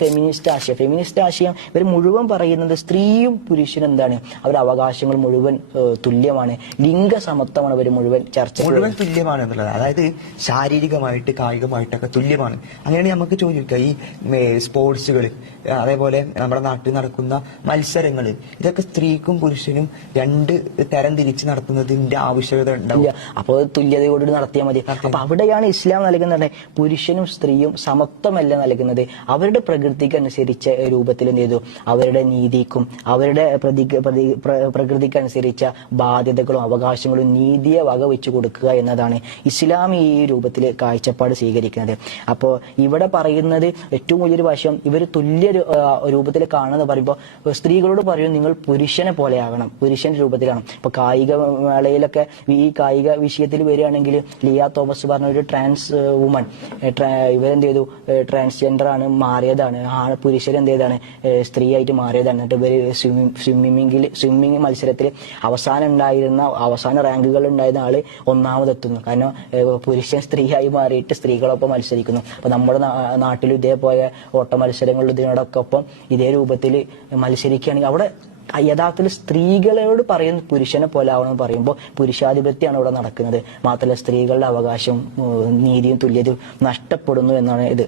Feminist ആശയം ഇവർ മുഴുവൻ പറയുന്നത് സ്ത്രീയും പുരുഷനും എന്താണ് അവരുടെ അവകാശങ്ങൾ മുഴുവൻ തുല്യമാണ്, ലിംഗസമത്വമാണ് അവർ മുഴുവൻ മുഴുവൻ തുല്യമാണ് എന്നുള്ളത്. അതായത് ശാരീരികമായിട്ട് കായികമായിട്ടൊക്കെ തുല്യമാണ്. അങ്ങനെയാണെങ്കിൽ നമുക്ക് ചോദിക്കാം, ഈ സ്പോർട്സുകൾ അതേപോലെ നമ്മുടെ നാട്ടിൽ നടക്കുന്ന മത്സരങ്ങൾ ഇതൊക്കെ സ്ത്രീക്കും പുരുഷനും രണ്ട് തരം തിരിച്ച് നടത്തുന്നതിന്റെ ആവശ്യകത ഉണ്ടാവും. അപ്പോൾ തുല്യതയോട് നടത്തിയാൽ മതി. അപ്പൊ അവിടെയാണ് ഇസ്ലാം നൽകുന്നത്. പുരുഷനും സ്ത്രീയും സമത്വമല്ല നൽകുന്നത്, അവരുടെ പ്രകൃതിക്ക് അനുസരിച്ച രൂപത്തിൽ എന്ത് ചെയ്തു അവരുടെ നീതിക്കും അവരുടെ പ്രകൃതിക്ക് അനുസരിച്ച ബാധ്യതകളും അവകാശങ്ങളും നീതിയെ വകവെച്ചു കൊടുക്കുക എന്നതാണ് ഇസ്ലാം ഈ രൂപത്തിൽ കാഴ്ചപ്പാട് സ്വീകരിക്കുന്നത്. അപ്പോൾ ഇവിടെ പറയുന്നത് ഏറ്റവും വലിയൊരു വശം ഇവർ തുല്യ രൂപത്തിൽ കാണുന്നത് പറയുമ്പോൾ സ്ത്രീകളോട് പറയും നിങ്ങൾ പുരുഷനെ പോലെ ആകണം, പുരുഷന്റെ രൂപത്തിലാണ്. ഇപ്പൊ കായിക മേളയിലൊക്കെ ഈ കായിക വിഷയത്തിൽ വരികയാണെങ്കിൽ ലിയ തോമസ് പറഞ്ഞ ഒരു ട്രാൻസ് വുമൺ ഇവരെന്ത് ചെയ്തു ട്രാൻസ്ജെൻഡർ ആണ്, മാറിയതാണ്, പുരുഷരെന്ത് ചെയ്താണ് സ്ത്രീ ആയിട്ട് മാറിയതാണ്. എന്നിട്ട് ഇവര് സ്വിമ്മിങ് മത്സരത്തിൽ അവസാന റാങ്കുകൾ ഉണ്ടായിരുന്ന ആള് ഒന്നാമതെത്തുന്നു. കാരണം പുരുഷൻ സ്ത്രീയായി മാറിയിട്ട് സ്ത്രീകളൊപ്പം മത്സരിക്കുന്നു. അപ്പൊ നമ്മുടെ നാട്ടിലും ഇതേപോലെ ഓട്ട മത്സരങ്ങളിൽ ഇതിനോടൊപ്പം ഇതേ രൂപത്തിൽ മത്സരിക്കുകയാണെങ്കിൽ അവിടെ യഥാർത്ഥത്തിൽ സ്ത്രീകളോട് പറയുന്നത് പുരുഷനെ പോലെ ആവണമെന്ന് പറയുമ്പോൾ പുരുഷാധിപത്യമാണ് ഇവിടെ നടക്കുന്നത്. മാത്രമല്ല സ്ത്രീകളുടെ അവകാശം നീതിയും തുല്യതയും നഷ്ടപ്പെടുന്നു എന്നാണ് ഇത്.